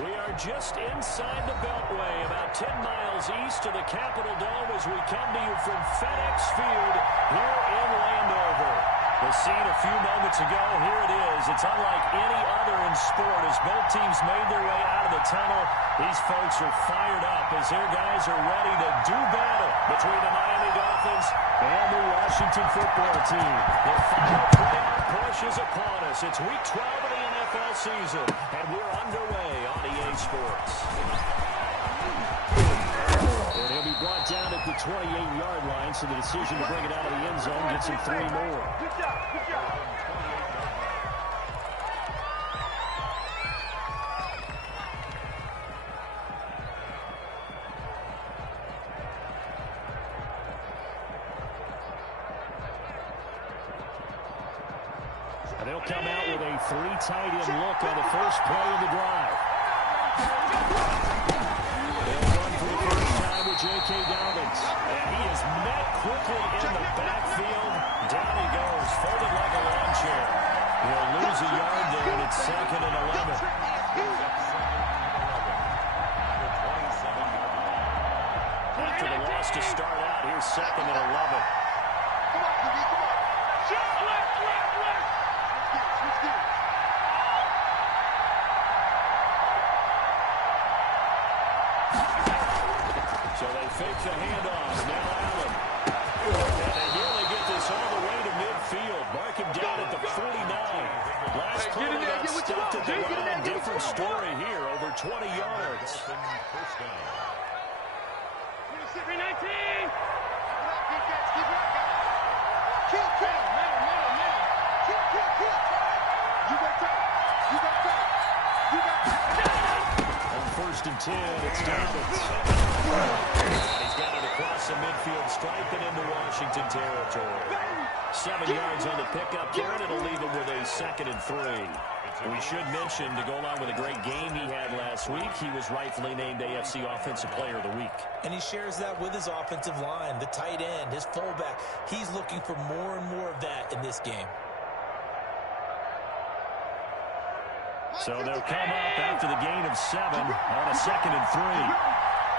We are just inside the Beltway, about 10 miles east of the Capitol Dome as we come to you from FedEx Field here in Landover. The scene a few moments ago, here it is. It's unlike any other in sport as both teams made their way out of the tunnel. These folks are fired up as their guys are ready to do battle between the Miami Dolphins and the Washington football team. The final playoff push is upon us. It's week 12 of the NFL season, and we're underway on EA Sports. And he'll be brought down at the 28-yard line, so the decision to bring it out of the end zone gets him 3 more. Good job, good job. And they'll come out with a 3 tight end look on the first play of the drive. They'll run for the first time with J.K. Dobbins. And he is met quickly in the backfield. Down he goes, folded like a lawn chair. He'll lose a yard there, and it's 2nd and 11. After the loss to start out, here's 2nd and 11. Come on, QB, come on. Shot, left. So they fake the handoff. Now Allen. And they nearly get this all the way to midfield. Mark him down at the 49. Last play they got stuffed at the line. Different story here. Over 20 yards. 23-19. Kill. You got time. On 1st and 10, it's Dobbins. He's got it across the midfield stripe and into Washington territory. 7 yards on the pickup there, and it'll leave him with a 2nd and 3. We should mention, to go along with a great game he had last week, he was rightfully named AFC Offensive Player of the Week. And he shares that with his offensive line, the tight end, his fullback. He's looking for more and more of that in this game. So they'll come up after the gain of 7 on a 2nd and 3.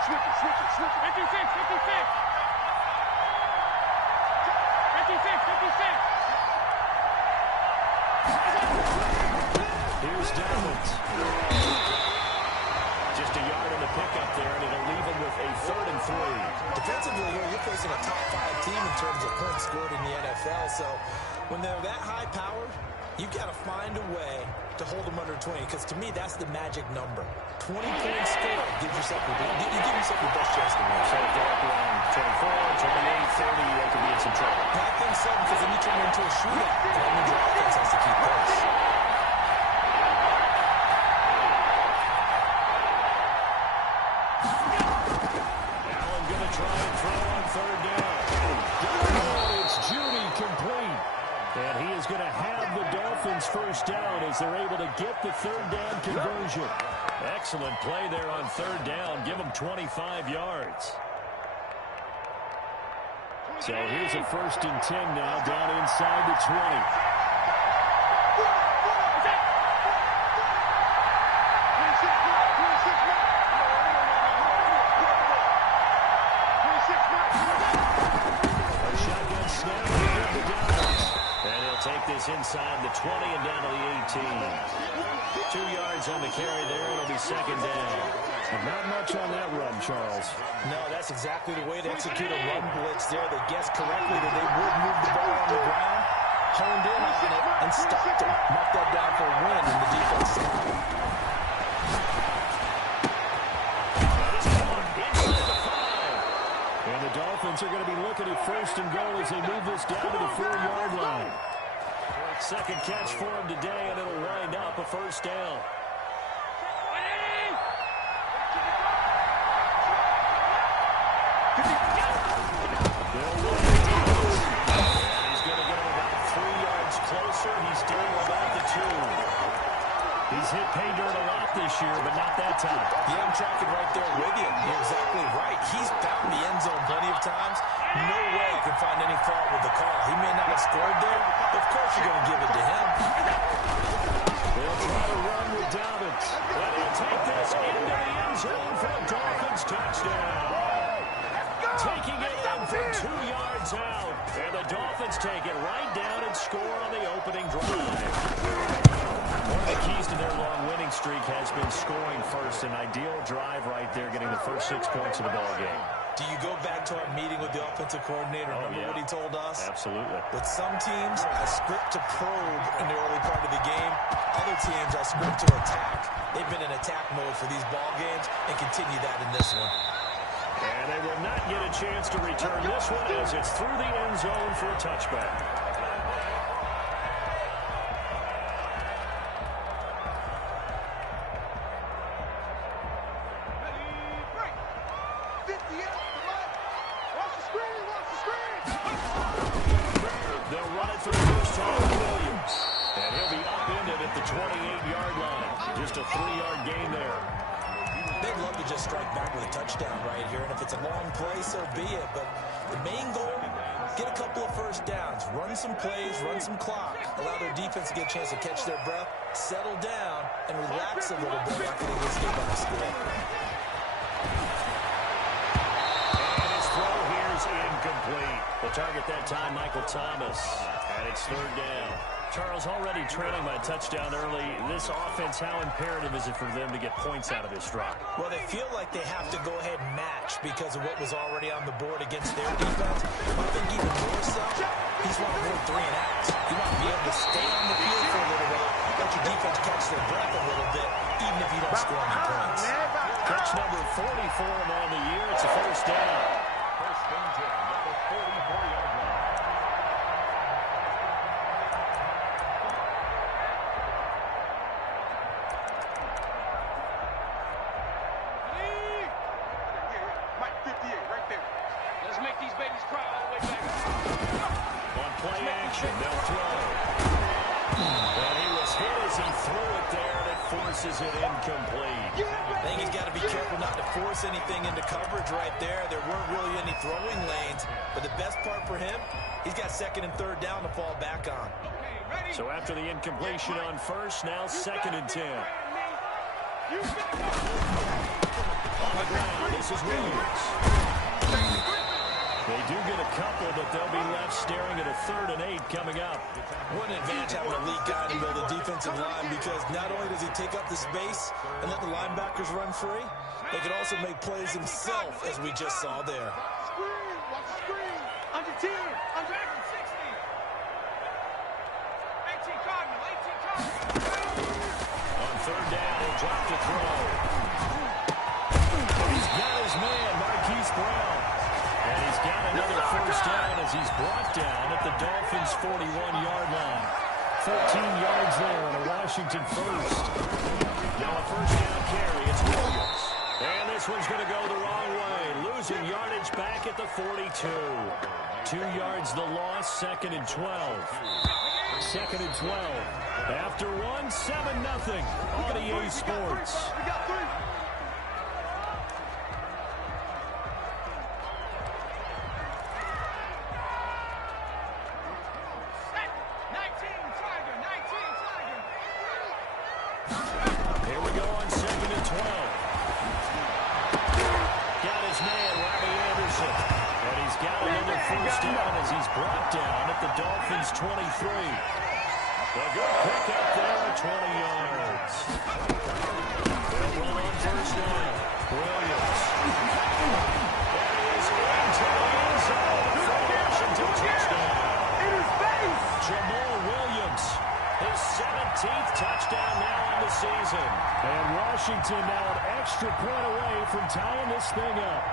Switch it. 56. 56. Here's Dobbins. Just a yard on the pickup there, and it'll leave him with a 3rd and 3. Defensively here, you're facing a top 5 team in terms of points scored in the NFL. So when they're that high-powered, you've got to find a way to hold them under 20, because to me, that's the magic number. 20 points scored gives yourself your best chance to win. So if they're up around 24, 28, 30, they could be in some trouble. I think so, because then you turn it into a shootout. That means your offense has to keep pace. Allen going to try and throw on 3rd down. It's Judy complete. And he is going to have the Dolphins first down as they're able to get the 3rd down conversion. Excellent play there on 3rd down. Give them 25 yards. So here's a 1st and 10 now down inside the 20. A shotgun snap to give the Dolphins. And he'll take this inside the 20 and down to the 18. 2 yards on the carry there. It'll be 2nd down. Not much on that run, Charles. No, that's exactly the way to execute a run blitz there. They guessed correctly that they would move the ball on the ground, honed in on it, and stopped them. Mark that down for a win in the defense. And the Dolphins are going to be looking at 1st and goal as they move this down to the 4-yard line. 2nd catch for him today, and it'll wind up a 1st down. He's going to get him about 3 yards closer. He's down about the 2. He's hit pay dirt a lot this year, but not that time. Yeah, I'm tracking right there with you. You're exactly right. He's found the end zone plenty of times. No way he can find any fault with the call. He may not have scored there, but of course you're going to give it to him. They'll try to run with Dobbins. And he'll take this into the end zone for a Dolphins touchdown. Taking it in from 2 yards out. And the Dolphins take it right down and score on the opening drive. One of the keys to their long winning streak has been scoring first. An ideal drive right there, getting the first 6 points of the ball game. Do you go back to our meeting with the offensive coordinator? Remember what he told us? Absolutely. With some teams, I script to probe in the early part of the game. Other teams, I script to attack. They've been in attack mode for these ball games and continue that in this one. And they will not get a chance to return this one as it's through the end zone for a touchback. They'll run it for the first time with Williams. And he'll be upended at the 28-yard line. Just a 3-yard gain there. They'd love to just strike back with a touchdown right here. And if it's a long play, so be it. But the main goal, get a couple of first downs. Run some plays, run some clock. Allow their defense to get a chance to catch their breath, settle down, and relax a little bit after they get hit by the score. Incomplete. The target that time, Michael Thomas. And it's 3rd down. Charles, already trailing by a touchdown early. This offense, how imperative is it for them to get points out of this drive? Well, they feel like they have to go ahead and match because of what was already on the board against their defense. I think even more so, he's want to avoid 3 and outs. You want to be able to stay on the field for a little while, let your defense catch their breath a little bit, even if you don't score any points. Catch number 40 for him on the year. It's a first down. Is it incomplete? I think he's got to be careful not to force anything into coverage right there. There weren't really any throwing lanes, but the best part for him, he's got 2nd and 3rd down to fall back on. So after the incompletion on first, now 2nd and 10. On the ground, this is Williams. They do get a couple, but they'll be left staring at a 3rd and 8 coming up. What an advantage having a lead guy to build a defensive line, because not only does he take up the space and let the linebackers run free, they can also make plays himself, as we just saw there. Screen, watch the screen. Under 10, under 60. 18 Cardinal, 18 Cardinal. On 3rd down, he'll drop to throw. He's got his man, Marquise Brown. And he's got another first down as he's brought down at the Dolphins' 41-yard line. 14 yards there on a Washington first. Now a first down carry, it's Williams. And this one's going to go the wrong way. Losing yardage back at the 42. 2 yards the loss, 2nd and 12. 2nd and 12. After one, 7-0 on EA Sports. We got 3. Here we go on 2nd and 12. Got his man, Robbie Anderson. And he's got another first down as he's brought down at the Dolphins' 23. A good pick up there at 20 yards. They'll run on first down. Williams. That is into the end zone for Washington touchdown. Jamal Williams. His 17th touchdown now on the season. And Washington now an extra point away from tying this thing up.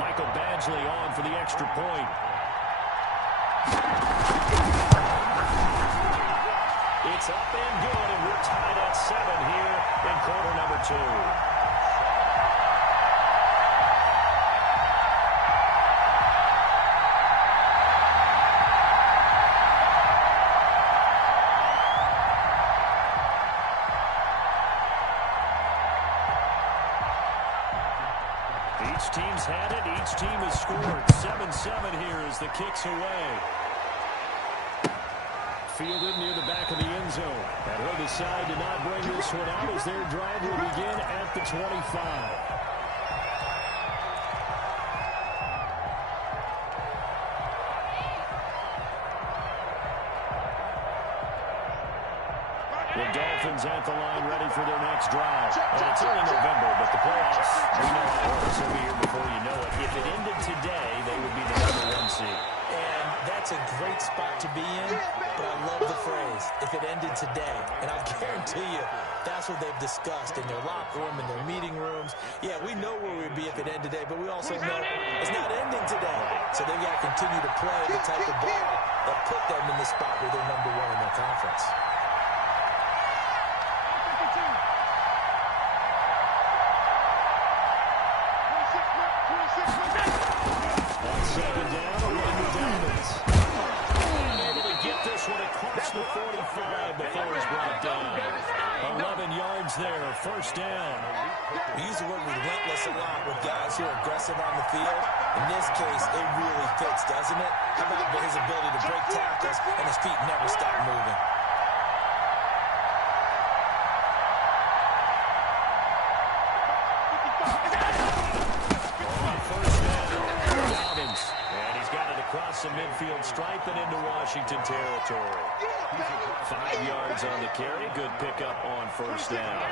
Michael Badgley on for the extra point. It's up and good, and we're tied at 7 here in quarter number 2. Each team's had it. Each team has scored. 7-7 here as the kick's away. fielded near the back of the end zone. And he'll decide to not bring this one out as their drive will begin at the 25. The Dolphins at the line ready for their next drive. And it's only November, but the playoffs, we know how it works. They'll be here before you know it. If it ended today, they would be the #1 seed. And that's a great spot to be in, but I love the phrase, if it ended today. And I guarantee you, that's what they've discussed in their locker room, in their meeting rooms. Yeah, we know where we'd be if it ended today, but we also know it's not ending today. So they've got to continue to play the type of ball that put them in the spot where they're #1 in their conference. Second down, a run to Diamonds. Able to get this one across the 45 before he's brought down. 11 yards there, first down. We use the word relentless a lot with guys who are aggressive on the field. In this case, it really fits, doesn't it? How about his ability to break tackles and his feet never stop moving? Across the midfield stripe and into Washington territory. 5 yards on the carry. Good pickup on first down.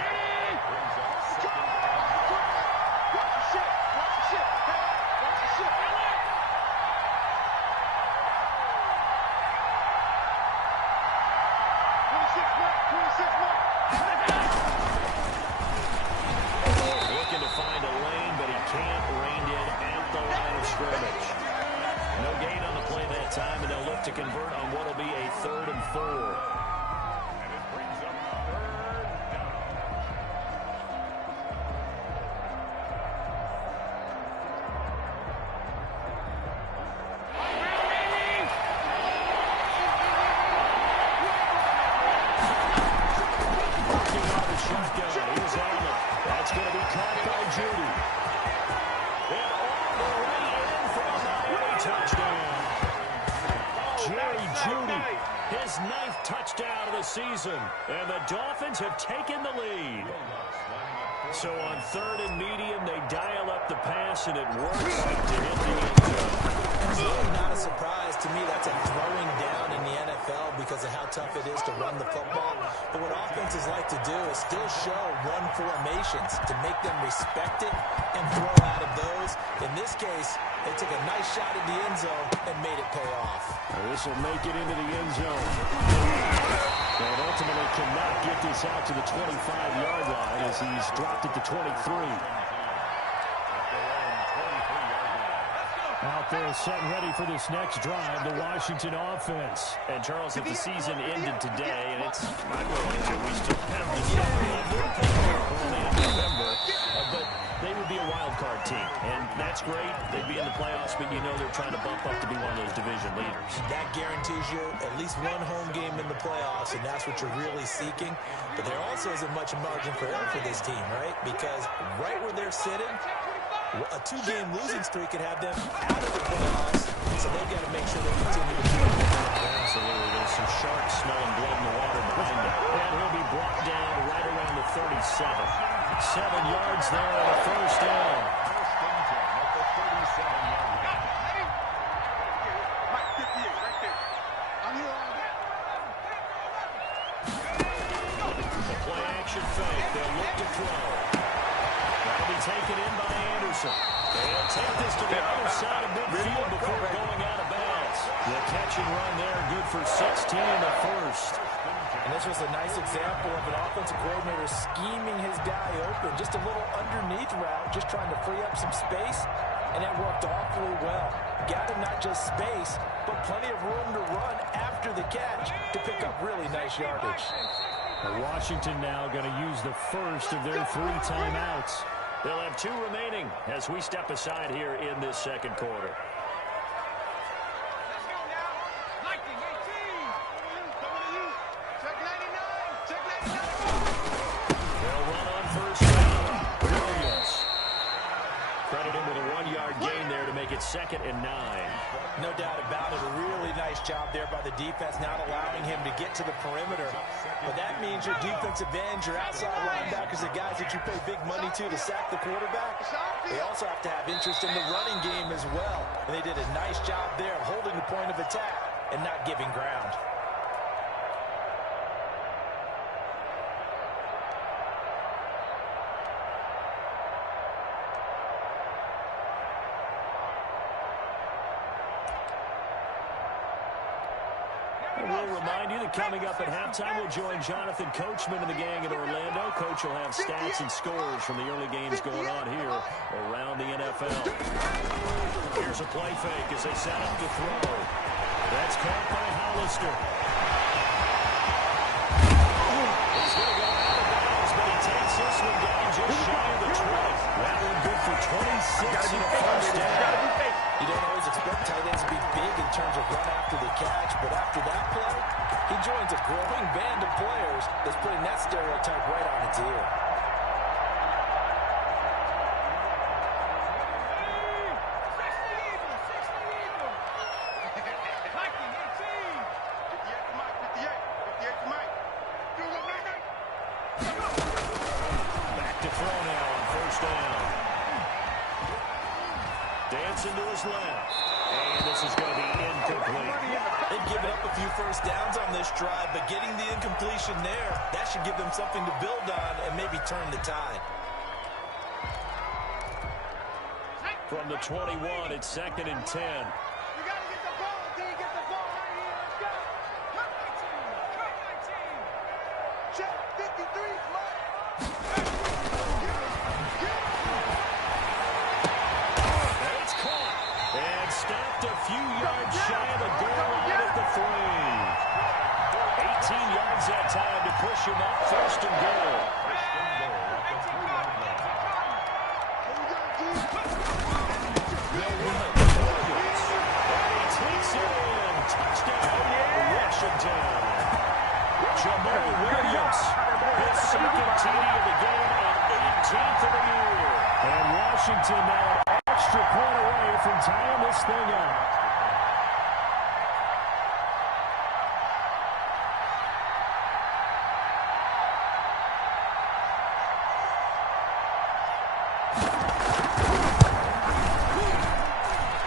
Looking to find a lane, but he can't. Reined in at the line of scrimmage. No gain on the play that time, and they'll look to convert on what will be a 3rd and 4. Working on the shotgun. Here's Allen. That's going to be caught by Judy. And all the way in for a Miami touchdown. Jerry Judy, his 9th touchdown of the season. And the Dolphins have taken the lead. So on 3rd and medium, they dial up the pass, and it works to hit the end zone. It's really not a surprise to me. That's a throwing down in the NFL because of how tough it is to run the football. But what offenses like to do is still show run formations to make them respect it and throw out of those. In this case, they took a nice shot at the end zone and made it pay off. This will make it into the end zone. And ultimately cannot get this out to the 25-yard line as he's dropped it to 23. Out there set and ready for this next drive, the Washington offense. And Charles, if the season ended today, and it's not going to, we still have the early in November, but they would be a wild card team. And that's great. They'd be in the playoffs, but you know they're trying to bump up to be one of those division leaders. That guarantees you at least one home game in the playoffs, and that's what you're really seeking. But there also isn't much margin for error for this team, right? Because right where they're sitting, a 2-game losing streak could have them out of the playoffs, so they've got to make sure they continue to do it. Absolutely. There's some sharks smelling blood in the water behind them. And he'll be brought down right around the 37. 7 yards there on the first down. The play action fake. They'll look to throw. That'll be taken in by Anderson. They'll take this to the other side of midfield before going out of bounds. The catch and run there, good for 16 in the first. And this was a nice example of an offensive coordinator scheming his guy open. Just a little underneath route, just trying to free up some space, and that worked awfully well. Gathered not just space, but plenty of room to run after the catch to pick up really nice yardage. Washington now going to use the first of their 3 timeouts. They'll have 2 remaining as we step aside here in this second quarter. They'll run on first down. Williams. Credit him with a 1-yard gain there to make it 2nd and 9. No doubt about it. A really nice job there by the defense, not allowing him to get to the perimeter. But that means your defensive ends, your outside linebackers, the guys that you pay big money to sack the quarterback, they also have to have interest in the running game as well. And they did a nice job there of holding the point of attack and not giving ground. We'll remind you that coming up at halftime, we'll join Jonathan Coachman and the gang in Orlando. Coach will have stats and scores from the early games going on here around the NFL. Here's a play fake as they set up to throw. That's caught by Hollister. He's going to go out of bounds, but he takes this one down just shy of the 20. That one good for 26 and a first down. You don't always expect tight ends to be big in terms of run after the catch, but after that play, he joins a growing band of players that's putting that stereotype right on its ear. Back to throw now on first down. Dancing to his left. And this is going to be incomplete. They've given up a few first downs on this drive, but getting the incompletion there, that should give them something to build on and maybe turn the tide. From the 21, it's 2nd and 10. You got to get the ball, D. Get the ball right here. Let's go. Cut my team. Cut my team. Check 53, Mike. It's caught. And stopped a few yards shy of the goal line at the 3. 18 yards that time to push him up 1st and goal. Washington. Jamal Williams, his 2nd TD of the game and 18th of the year. And Washington now an extra point away from tying this thing up.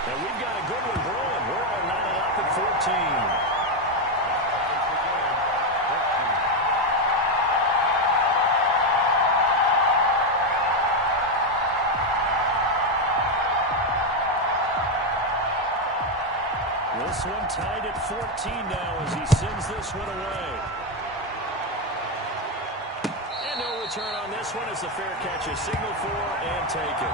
And we've got a good one brewing. We're all lining up at 14. This one tied at 14 now as he sends this one away. And no return on this one as the fair catch is signaled for and taken.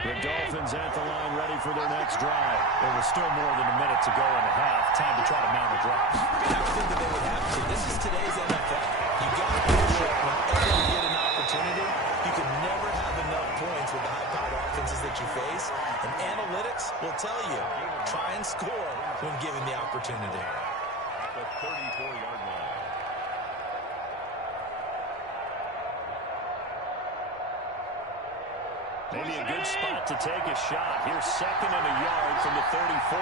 The Dolphins at the line ready for their next drive. There was still more than a minute to go in the half. Time to try to mount a drive. I would think that they would have to. This is today's NFL. You got to push it whenever you get an opportunity. You can never have enough points with the high-powered offenses that you face. And analytics will tell you, try and score when given the opportunity. The 34-yard line. Maybe a good spot to take a shot. Here's 2nd and a yard from the 34.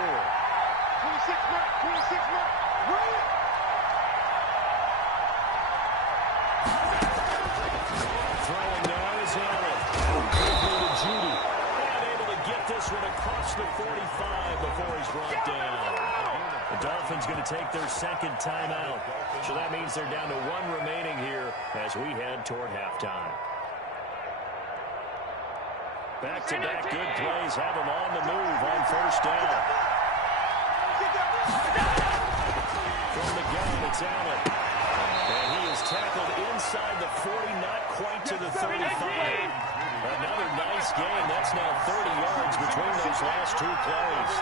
26, Mike. 26, Mike. Right. Throwing now is Allen. Quickly to Judy. And able to get this one across the 45 before he's brought down. The Dolphins going to take their 2nd timeout. So that means they're down to 1 remaining here as we head toward halftime. Back-to-back good plays have him on the move on first down. From the gun, it's Allen. And he is tackled inside the 40, not quite to the 35. Another nice gain. That's now 30 yards between those last 2 plays.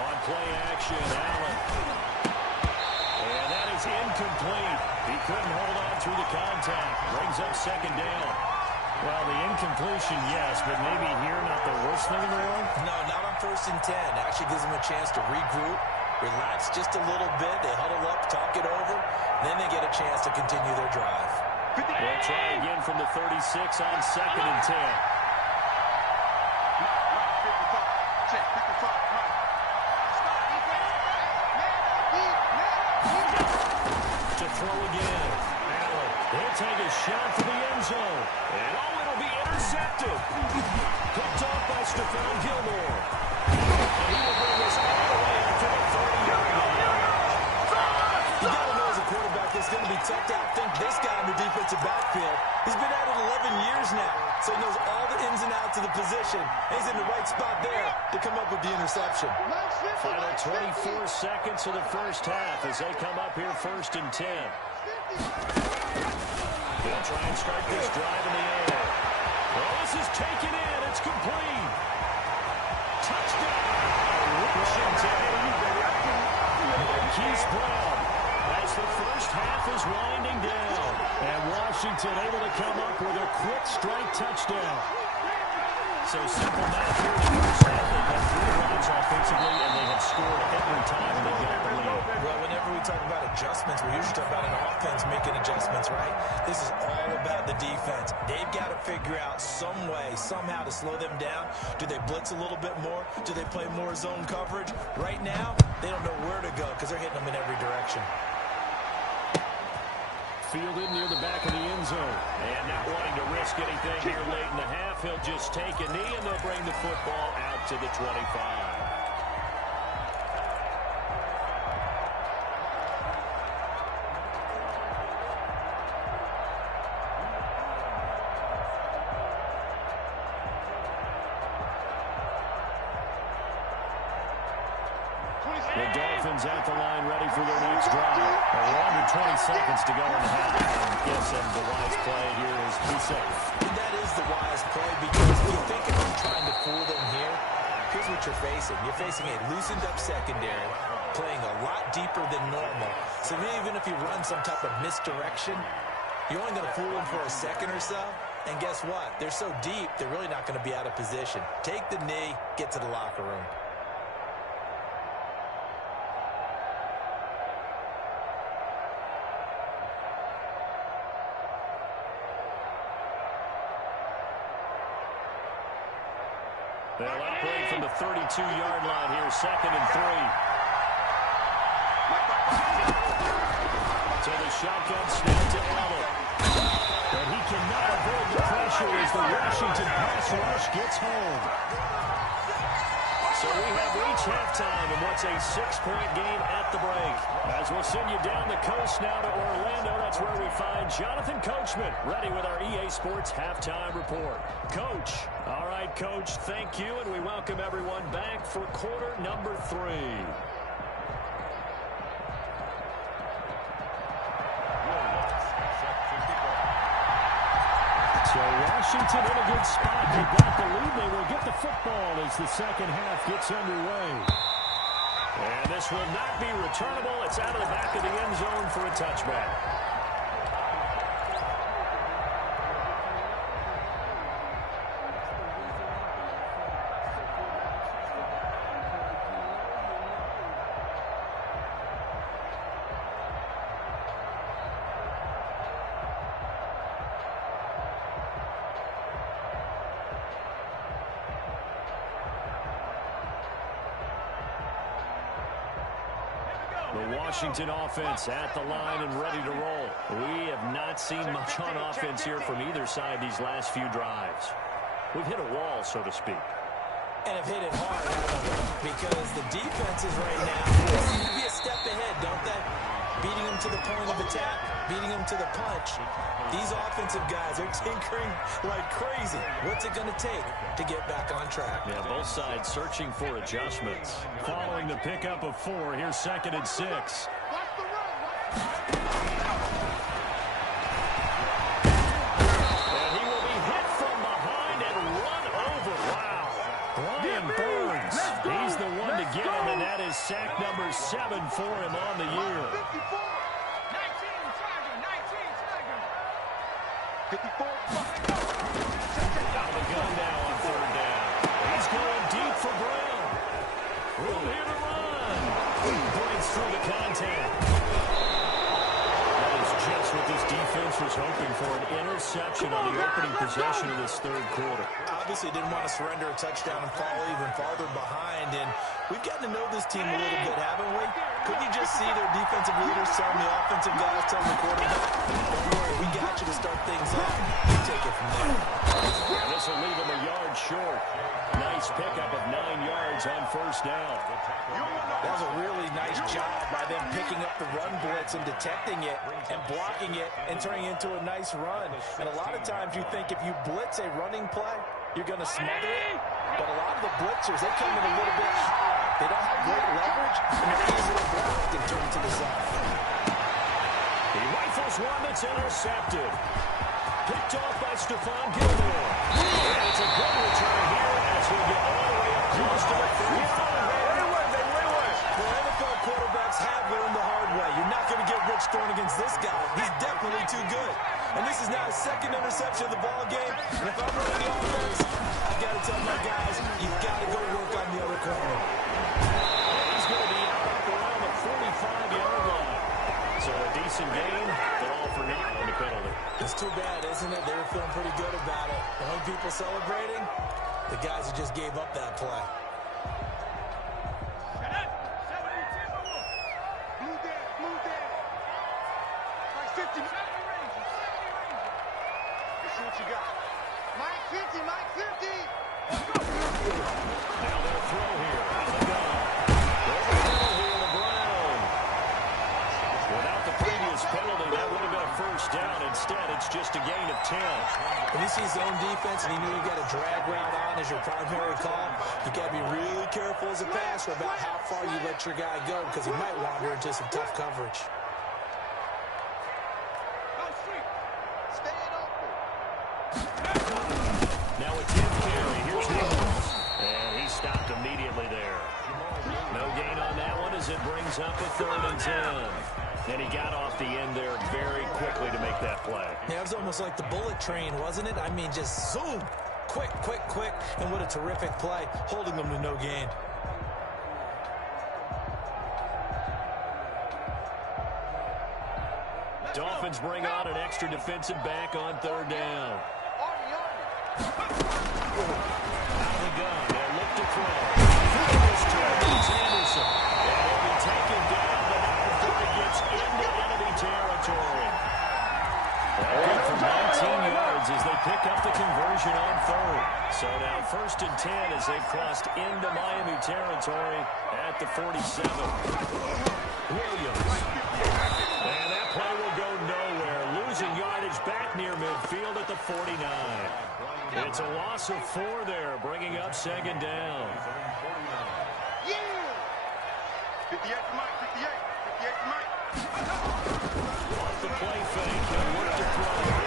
On play action. Allen. And that is incomplete. He couldn't hold on through the contact. Brings up second down. Well, the incompletion, yes, but maybe here not the worst thing in the world? No, not on 1st and 10. Actually gives them a chance to regroup, relax just a little bit. They huddle up, talk it over. Then they get a chance to continue their drive. They'll try again from the 36 on 2nd and 10. To throw again. Allen, he'll take a shot for the end zone. And it'll be intercepted. Picked off by Stephon Gilmore. And he will bring us all the way up to the 30-yard line. You got to know as a quarterback, it's going to be tough to outthink this guy in the defensive backfield. He's been at it 11 years now, so he knows all the ins and outs of the position. And he's in the right spot there to come up with the interception. Final 24 seconds of the first half as they come up here 1st and 10. They'll try and start this drive in the air. Well, this is taken in. It's complete. Touchdown, Washington. Keith Brown as the first half is winding down. And Washington able to come up with a quick strike touchdown. So simple math here in the first half. They have 3 drives offensively, and they have scored every time they got the lead. Well, whenever we talk about adjustments, we usually talk about an offense making adjustments, right? This is all about the defense. They've got to figure out some way, somehow to slow them down. Do they blitz a little bit more? Do they play more zone coverage? Right now, they don't know where to go because they're hitting them in every direction. Fielded near the back of the end zone. And not wanting to risk anything here late in the half, he'll just take a knee, and they'll bring the football out to the 25. The Dolphins at the line, ready for their next drive. We're under 20 seconds to go in the half. I'm guessing the wise play here is be safe. And that is the wise play because if you think I'm trying to fool them here, here's what you're facing. You're facing a loosened up secondary, playing a lot deeper than normal. So even if you run some type of misdirection, you're only going to fool them for a second or so. And guess what? They're so deep, they're really not going to be out of position. Take the knee, get to the locker room. They'll operate from the 32-yard line here, 2nd and 3. So the shotgun snap to Allen. But he cannot avoid the pressure as the Washington pass rush gets home. So we have reached halftime in what's a 6-point game at the break. As we'll send you down the coast now to Orlando, that's where we find Jonathan Coachman, ready with our EA Sports Halftime Report. Coach. All right, Coach, thank you, and we welcome everyone back for quarter number 3. So Washington in a good spot. They got the lead. They will get the football as the second half gets underway. And this will not be returnable. It's out of the back of the end zone for a touchback. The Washington offense at the line and ready to roll. We have not seen much on offense here from either side these last few drives. We've hit a wall, so to speak. And have hit it hard, because the defenses right now seem to be a step ahead, don't they? Beating them to the point of attack, beating them to the punch. These offensive guys are tinkering like crazy. What's it going to take to get back on track? Yeah, both sides searching for adjustments. Following the pickup of 4, here's 2nd and 6. And he will be hit from behind and run over. Wow. Brian Burns, he's the one to get him, and that is 7 for him on the year. 54. 19 Tiger, 19 Tiger. 54. Out of the gun now on 3rd down. He's going deep for Brown. Room here to run. Breaks through the contact. That is just what this defense was hoping for, an interception on the opening possession of this 3rd quarter. Obviously didn't want to surrender a touchdown and fall even farther behind, and we've gotten to know this team a little bit, haven't we? Couldn't you just see their defensive leaders telling the offensive guys, telling the quarterback, don't worry, we got you to start things off. You take it from there. And this will leave him a yard short. Nice pickup of 9 yards on 1st down. That was a really nice job by them picking up the run blitz and detecting it and blocking it and turning it into a nice run. And a lot of times you think if you blitz a running play, you're going to smother it. But a lot of the blitzers, they come in a little bit high. They don't have great leverage, and they're easily blocked and turned to the side. He rifles one that's intercepted. Picked off by Stephon Gilmore. And it's a good return here as he'll get all the way up close to the 35. Well, NFL quarterbacks have learned the hard way. You're not going to get rich throwing against this guy. He's definitely too good. And this is now his 2nd interception of the ball game. And if I'm running the offense, I've got to tell my guys, you've got to go work on the other corner. He's going to be up around the 45-yard line. So a decent gain, but all for naught on the penalty. It's too bad, isn't it? They were feeling pretty good about it. The young people celebrating, the guys who just gave up that play. Blue down. Like 50. Let's see what you got. Mike 50, Mike 50. Now they'll throw here out of the gun. Throw here to Brown. Without the previous penalty, that would have been a 1st down. Instead, it's just a gain of 10. When he sees zone defense and he knew you got a drag route on as your primary call, you got to be really careful as a passer about how far you let your guy go because he might wander into some tough coverage. Now a 10th carry. Here's Nichols. And he stopped immediately there. No gain on that one as it brings up a 3rd and 10. And he got off the end there very quickly to make that play. Yeah, it was almost like the bullet train, wasn't it? I mean, just zoom. Quick. And what a terrific play, holding them to no gain. Dolphins bring on an extra defensive back on 3rd down. Out of the gun, they'll look to throw. This time it's Anderson. And he'll be taken down, but now before he gets into enemy territory. Good for 19 yards as they pick up the conversion on 3rd. So now 1st and 10 as they've crossed into Miami territory at the 47. Williams. And that play will go nowhere. Losing yardage back near midfield at the 49. It's a loss of 4 there, bringing up 2nd down. Yeah! 58 to Mike, 58 to Mike. Off the play fake, he'll work to throw.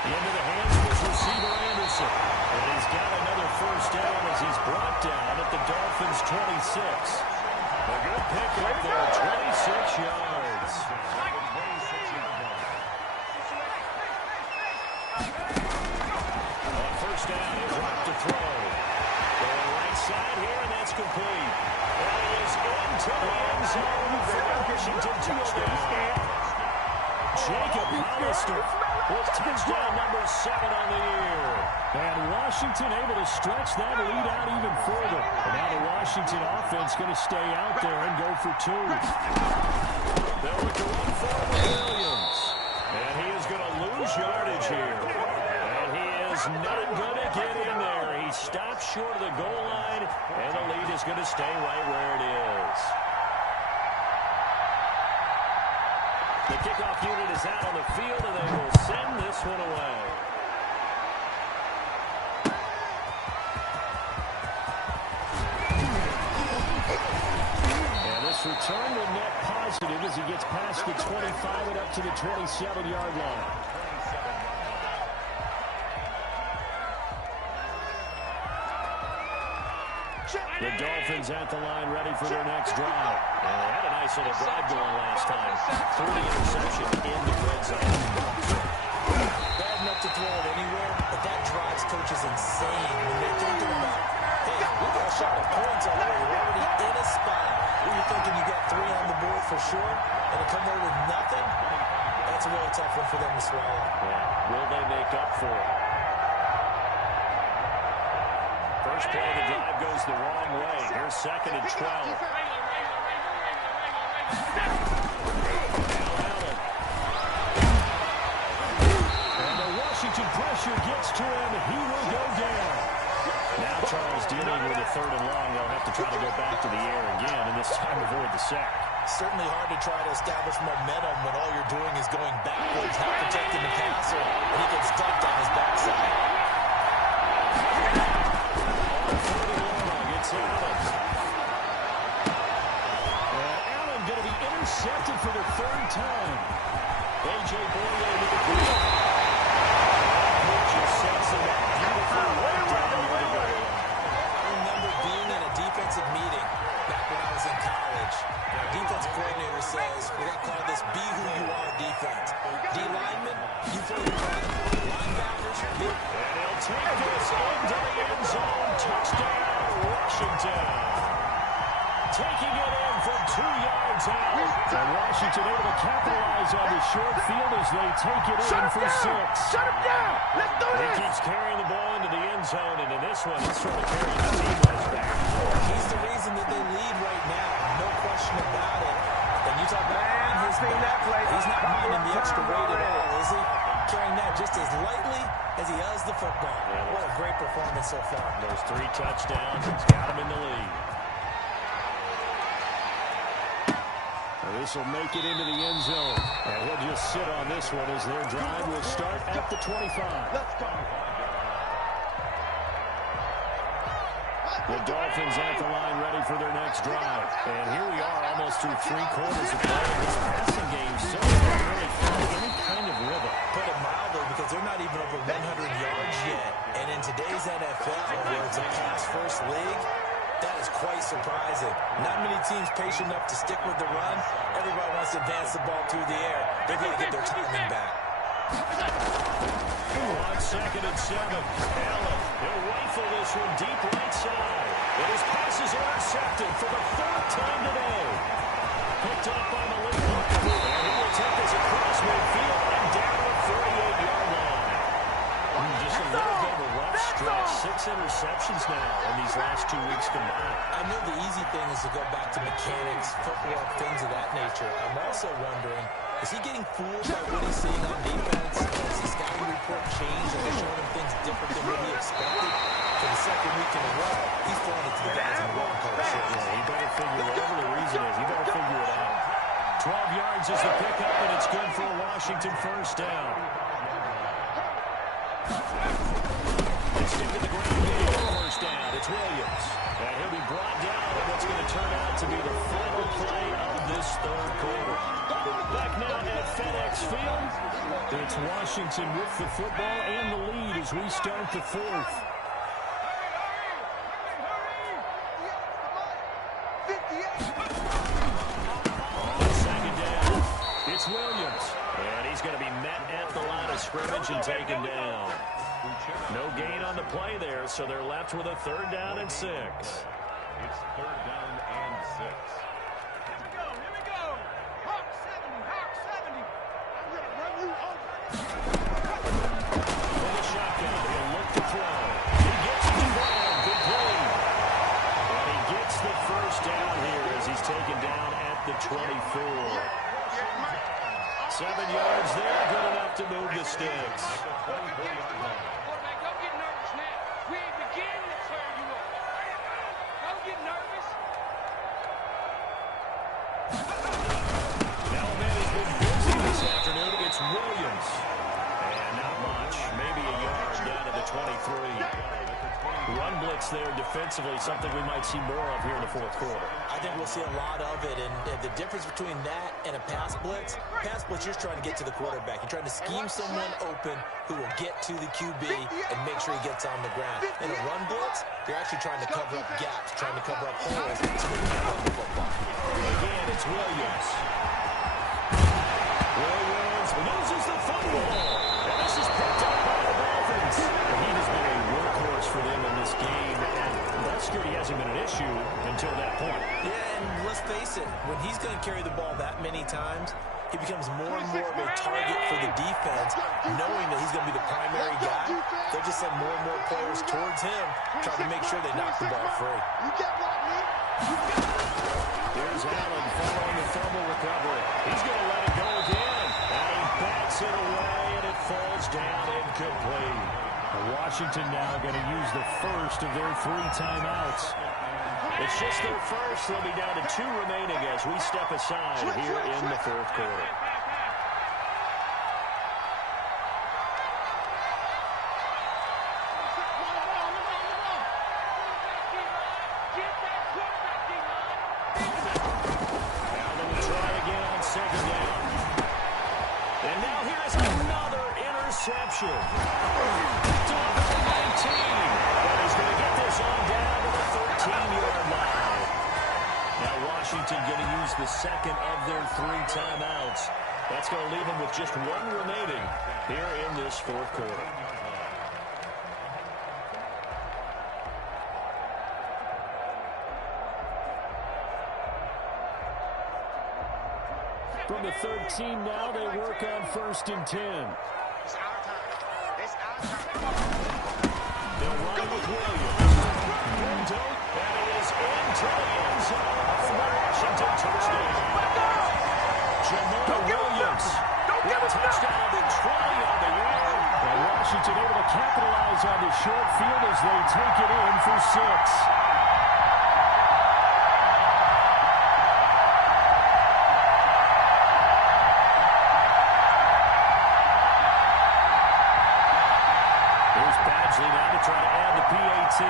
Into the hands of his receiver, Anderson. And he's got another 1st down as he's brought down at the Dolphins' 26. A good pick up there, 26 yards. On 1st down, he'll drop to throw. Going right side here, and that's complete. And he is into the end zone for a Washington touchdown. Jacob Hollister with touchdown number 7 on the year. And Washington able to stretch that lead out even further. And now the Washington offense going to stay out there and go for 2. They'll look to run forward Williams. And he is going to lose yardage here. And he is not going to get in there. He stops short of the goal line, and the lead is going to stay right where it is. The kickoff unit is out on the field, and they will send this one away. And this return will net positive as he gets past the 25 and up to the 27-yard line. The Dolphins at the line, ready for their next drive. And they had a nice little drive going last time. Threw the interception in the red zone. Bad enough to throw it anywhere, but that drives coaches insane when they're thinking about, hey, we got a shot at points already. We're already in a spot where you're thinking you got 3 on the board for sure, and to come away with nothing, that's a really tough one for them to swallow. Yeah. Will they make up for it? First play of the drive goes the wrong way. Here's 2nd and 12. And the Washington pressure gets to him. He will go down. Now Charles dealing with a 3rd and long. They'll have to try to go back to the air again, and this time avoid the sack. Certainly hard to try to establish momentum when all you're doing is going backwards, not protecting the passer, and he gets dumped on his backside. It's Allen. Allen going to be intercepted for the 3rd time. A.J. Boyer with the ball. Just sets him up beautifully right down the middle. I remember being in a defensive meeting back when I was in college. Our defense coordinator says, we got to call this be who you are defense. D-linemen, you play the run. Linebackers, be. And he'll take this into the end zone. Touchdown, Washington. Taking it in from 2 yards out. And Washington able to capitalize on the short field as they take it in for 6. Shut him down! Let's do He this! keeps carrying the ball into the end zone, and in this one, he's sort of carrying the team right back. He's the reason that they lead right now. No question about it. And you talk about on his back. He's not minding the extra weight at all, is he? Carrying that just as lightly as he does the football. What a great performance so far. Those 3 touchdowns, it's got him in the lead. This will make it into the end zone. And he'll just sit on this one as their drive will start at the 25. Let's go! The Dolphins at the line ready for their next drive. And here we are almost through 3 quarters of play. This passing game so far really found any kind of rhythm. Put it mildly, because they're not even over 100 yards yet. And in today's NFL, where it's a pass-first league, that is quite surprising. Not many teams patient enough to stick with the run. Everybody wants to advance the ball through the air. They've got to get their timing back. On 2nd and 7, Allen, he'll rifle this one deep right side. And his pass is intercepted for the 3rd time today. Picked up by Malik. And he will take this across midfield and down the 38-yard line. Just a little bit of a rough stretch. 6 interceptions now in these last 2 weeks combined. I know the easy thing is to go back to mechanics, footwork, things of that nature. I'm also wondering, is he getting fooled by what he's seeing on defense? Has the scouting report changed? Are they showing him things different than what he expected? For the 2nd week in a row, he's throwing it to the guys in the wrong color shirts. Yeah, he better figure whatever the reason is. He better figure it out. 12 yards is the pickup, and it's good for a Washington 1st down. They stick to the ground game for 1st down. It's Williams. And he'll be brought down at what's going to turn out to be the final play of this 3rd quarter. Back now at FedEx Field. It's Washington with the football and the lead as we start the 4th. On 2nd down, it's Williams. And he's going to be met at the line of scrimmage and taken down. No gain on the play there, so they're left with a 3rd down and 6. It's 3rd down and 6. Here we go! Hawk 70, Hawk 70! I'm gonna run you over! With a shotgun, he'll look to throw. He gets it to Brown. Good play. And he gets the 1st down here as he's taken down at the 24. 7 yards there, good enough to move the sticks. Quarterback, don't get nervous now. We ain't beginning to tear you up. Don't get nervous. Now a man has been busy this afternoon. It's Williams. And not much. Maybe a yard down to the 23. Run blitz there defensively, something we might see more of here in the 4th quarter. I think we'll see a lot of it. And the difference between that and a pass blitz, you're trying to get to the quarterback. You're trying to scheme someone open who will get to the QB and make sure he gets on the ground. In a run blitz, you're actually trying to cover up gaps, trying to cover up holes so you can run the football. Again, it's Williams. Williams loses the football. And this is picked up by the Dolphins. He has been a workhorse for them in this game, and ball security hasn't been an issue until that point. Yeah, and let's face it, when he's going to carry the ball that many times, he becomes more and more of a target for the defense, knowing that he's going to be the primary guy. They'll just send more and more players towards him, trying to make sure they knock the ball free. Here's Allen following the fumble recovery. He's going to let it go again. And he bats it away, and it falls down incomplete. Washington now going to use the first of their 3 timeouts. It's just their first. They'll be down to 2 remaining as we step aside here in the 4th quarter. Now they will try again on 2nd down. And now here is another interception. Dolphins 19. But he's going to get this on down to the 13-yard line. Now Washington going to use the second of their 3 timeouts. That's going to leave them with just 1 remaining here in this 4th quarter. From the 13 now, they work on 1st and 10. It's our time. It's our time. They'll run with Williams. And it is into the end zone for the Washington touchdown. Jamal Williams with a touchdown to 20 on the year. And Washington able to capitalize on the short field as they take it in for 6. Now to try to add the PAT.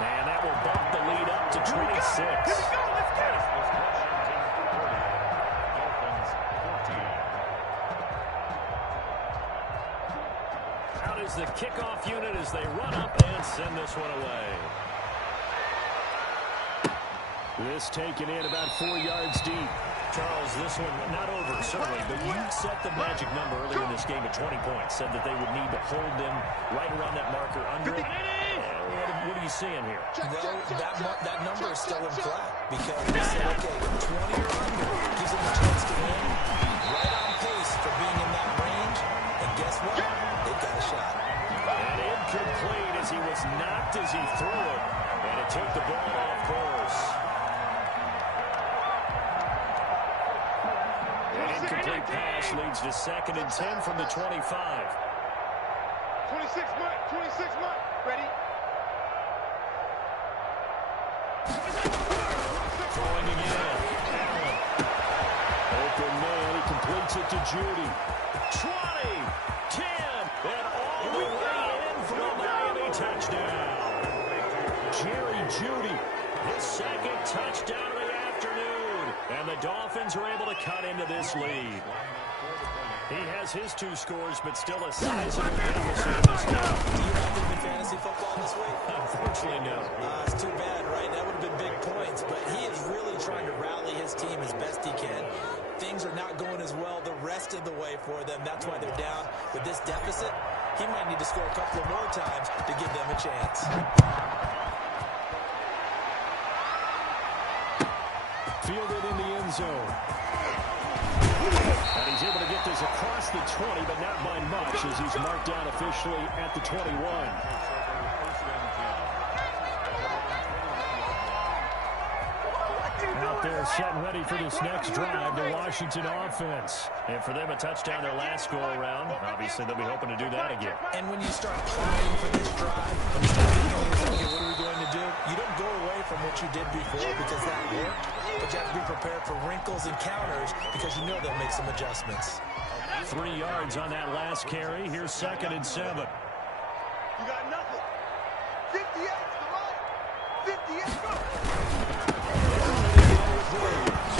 And that will bump the lead up to 26. Here we go. Let's get it. Is the kickoff unit as they run up and send this one away. This taken in about 4 yards deep. Charles, this one not over, certainly, but you set the magic number earlier in this game at 20 points. Said that they would need to hold them right around that marker under it. What are you seeing here? Well, that number is still in play because they said, okay, 20 or under gives them a chance to win. Right on pace for being in that range. And guess what? They've got a shot. And incomplete as he was knocked as he threw it. And it took the ball off course. An incomplete pass leads to 2nd and 10 from the 25. 26 month. 26 month. Ready? Throwing again. Allen. Open man. He completes it to Judy. 20, 10, and all the way in for a Miami touchdown. Jerry Judy, his 2nd touchdown of the afternoon. And the Dolphins are able to cut into this lead. He has his 2 scores, but still a sizable deficit in this game. Do you have him in fantasy football this week? Unfortunately, no. It's too bad, right? That would have been big points, but he is really trying to rally his team as best he can. Things are not going as well the rest of the way for them. That's why they're down. With this deficit, he might need to score a couple of more times to give them a chance. Fielded in the end zone. And he's able to get this across the 20, but not by much as he's marked down officially at the 21. Out there set and ready for this next drive, the Washington offense. And for them, a touchdown their last go-around. Obviously, they'll be hoping to do that again. And when you start planning for this drive, when you start thinking, okay, what are we going to do? You don't go away from what you did before because that worked, but you have to be prepared for wrinkles and counters because you know they'll make some adjustments. 3 yards on that last carry. Here's 2nd and 7. You got nothing. 58 to the right. 58.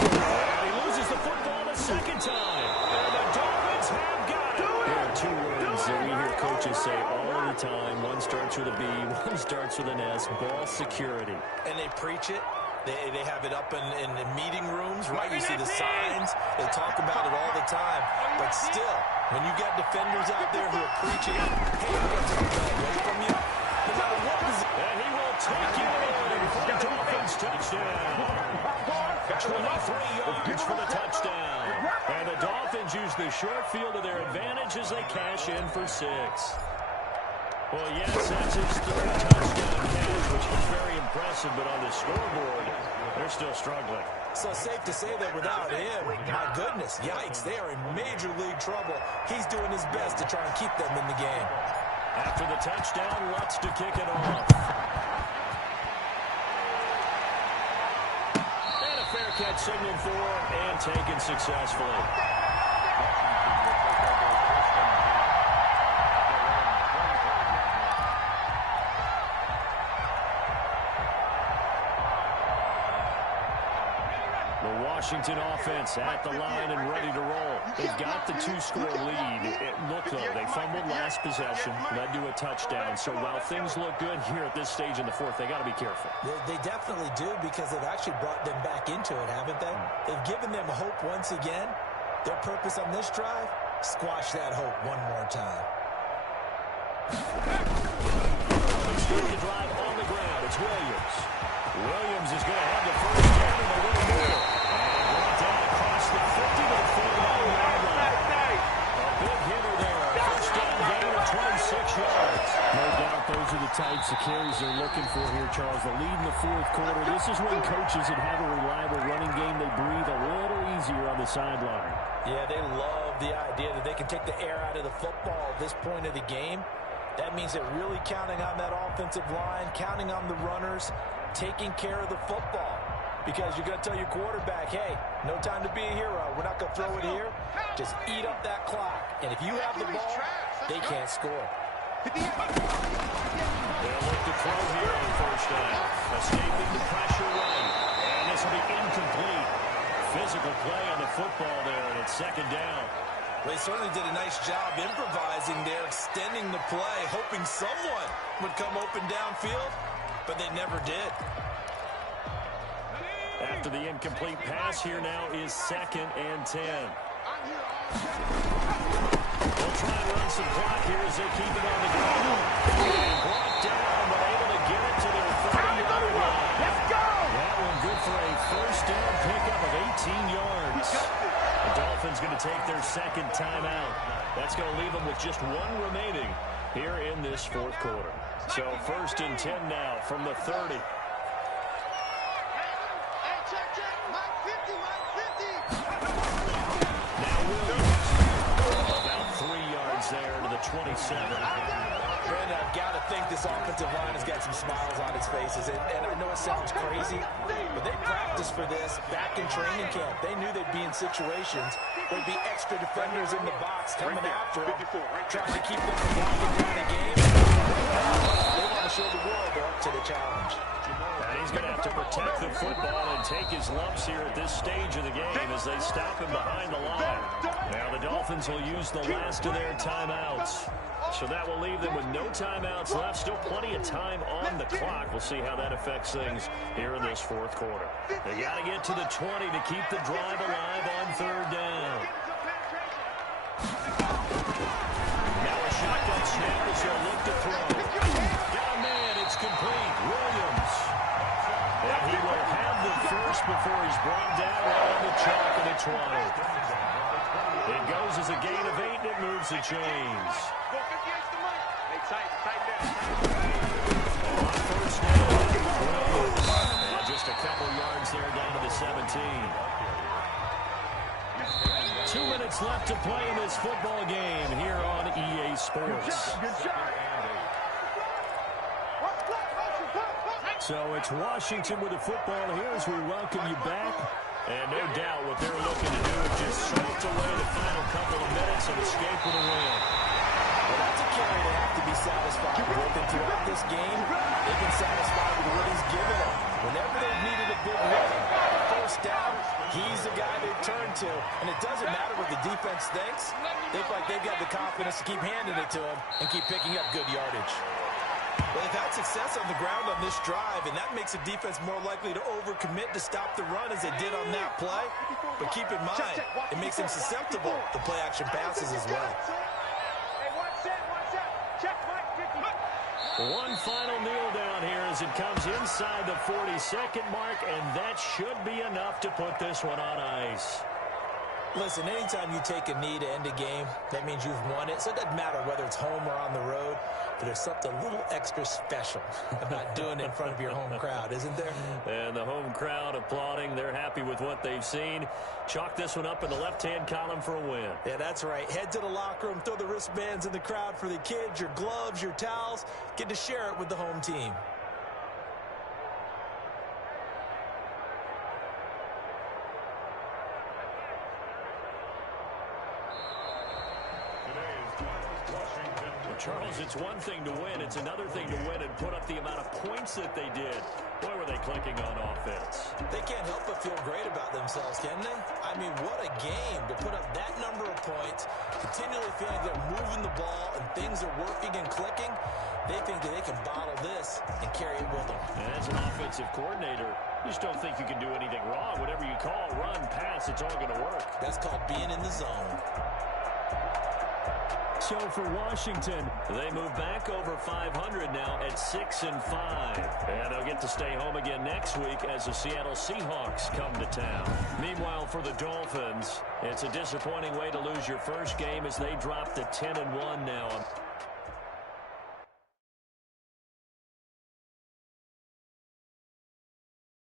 And he loses the football the second time. And the Dolphins have got it. There are 2 words that we hear coaches say all of the time. One starts with a B, one starts with an S. Ball security. And they preach it. They have it up in the meeting rooms, right? You see the signs. They talk about it all the time. But still, when you got defenders out there who are preaching, hey, I'm going to take that away from you. No matter what position. And he will take you in for the Dolphins touchdown. 23 yards for the touchdown. And the Dolphins use the short field to their advantage as they cash in for 6. Well, yes, that's his 3rd touchdown catch, which is very impressive, but on the scoreboard, they're still struggling. So safe to say that without him, my goodness, yikes, they are in major league trouble. He's doing his best to try and keep them in the game. After the touchdown, Lutz to kick it off. And a fair catch signaled for and taken successfully. Washington offense at the line and ready to roll. They've got the 2-score lead. Look, though, they fumbled last possession, led to a touchdown. So while things look good here at this stage in the 4th, they got to be careful. They definitely do because they've actually brought them back into it, haven't they? They've given them hope once again. Their purpose on this drive, squash that hope one more time. They start the drive on the ground. It's Williams. Williams is going to have the first down and a little more. And down across the 50 to the 49-yard line. A big hitter there. First down gain of 26 yards. No doubt those are the types of carries they're looking for here, Charles. The lead in the 4th quarter. This is when coaches that have a reliable running game, they breathe a little easier on the sideline. Yeah, they love the idea that they can take the air out of the football at this point of the game. That means they're really counting on that offensive line, counting on the runners, taking care of the football. Because you're going to tell your quarterback, hey, no time to be a hero. We're not going to throw it here. Just eat up that clock. And if you have the ball, they can't score. They'll look to throw here on 1st down. Escaping the pressure right. And this will be incomplete. Physical play on the football there, and it's 2nd down. They certainly did a nice job improvising there, extending the play, hoping someone would come open downfield, but they never did. After the incomplete pass, here now is 2nd and 10. They'll try and run some clock here as they keep it on the ground. And brought down, but able to get it to their 30-yard line. Let's go! That one good for a first down pickup of 18 yards. The Dolphins going to take their 2nd timeout. That's going to leave them with just 1 remaining here in this 4th quarter. So 1st and 10 now from the 30. Now Williams. About 3 yards there to the 27. Brandon, I've got to think this offensive line has got some smiles on its faces. And I know it sounds crazy, but they practiced for this back in training camp. They knew they'd be in situations where there'd be extra defenders in the box coming after them, trying to keep them from walking down the game. They want to show the world they're up to the challenge. And he's going to have to protect the football and take his lumps here at this stage of the game as they stop him behind the line. Now the Dolphins will use the last of their timeouts. So that will leave them with no timeouts left. Still plenty of time on the clock. We'll see how that affects things here in this 4th quarter. They got to get to the 20 to keep the drive alive on 3rd down. Now a shotgun snap as he'll look to throw. Got a man. It's complete. Williams. And he will have the first before he's brought down right on the chalk and the 20. It goes as a gain of 8 and it moves the chains. And just a couple yards there down to the 17. 2 minutes left to play in this football game here on EA Sports. Good shot. So it's Washington with the football here as we welcome you back. And no doubt what they're looking to do is just salt away the final couple of minutes and escape with a win. Well, that's a carry they have to be satisfied with. And throughout this game, they've been satisfied with what he's given them. Whenever they've needed a big win, first down, he's the guy they turn to. And it doesn't matter what the defense thinks. They feel like they've got the confidence to keep handing it to him and keep picking up good yardage. Well, they've had success on the ground on this drive, and that makes the defense more likely to overcommit to stop the run as they did on that play. But keep in mind, it makes them susceptible to play-action passes as well. One final kneel down here as it comes inside the 40-second mark, and that should be enough to put this one on ice. Listen, anytime you take a knee to end a game, that means you've won it. So it doesn't matter whether it's home or on the road, but there's something a little extra special about doing it in front of your home crowd, isn't there? And the home crowd applauding. They're happy with what they've seen. Chalk this one up in the left-hand column for a win. Yeah, that's right. Head to the locker room, throw the wristbands in the crowd for the kids, your gloves, your towels. Get to share it with the home team. Charles, it's one thing to win. It's another thing to win and put up the amount of points that they did. Boy, were they clicking on offense. They can't help but feel great about themselves, can they? I mean, what a game to put up that number of points, continually feeling they're moving the ball and things are working and clicking. They think that they can bottle this and carry it with them. And as an offensive coordinator, you just don't think you can do anything wrong. Whatever you call, run, pass, it's all going to work. That's called being in the zone. So for Washington, they move back over 500 now at 6-5. And they'll get to stay home again next week as the Seattle Seahawks come to town. Meanwhile, for the Dolphins, it's a disappointing way to lose your first game as they drop to 10-1 now.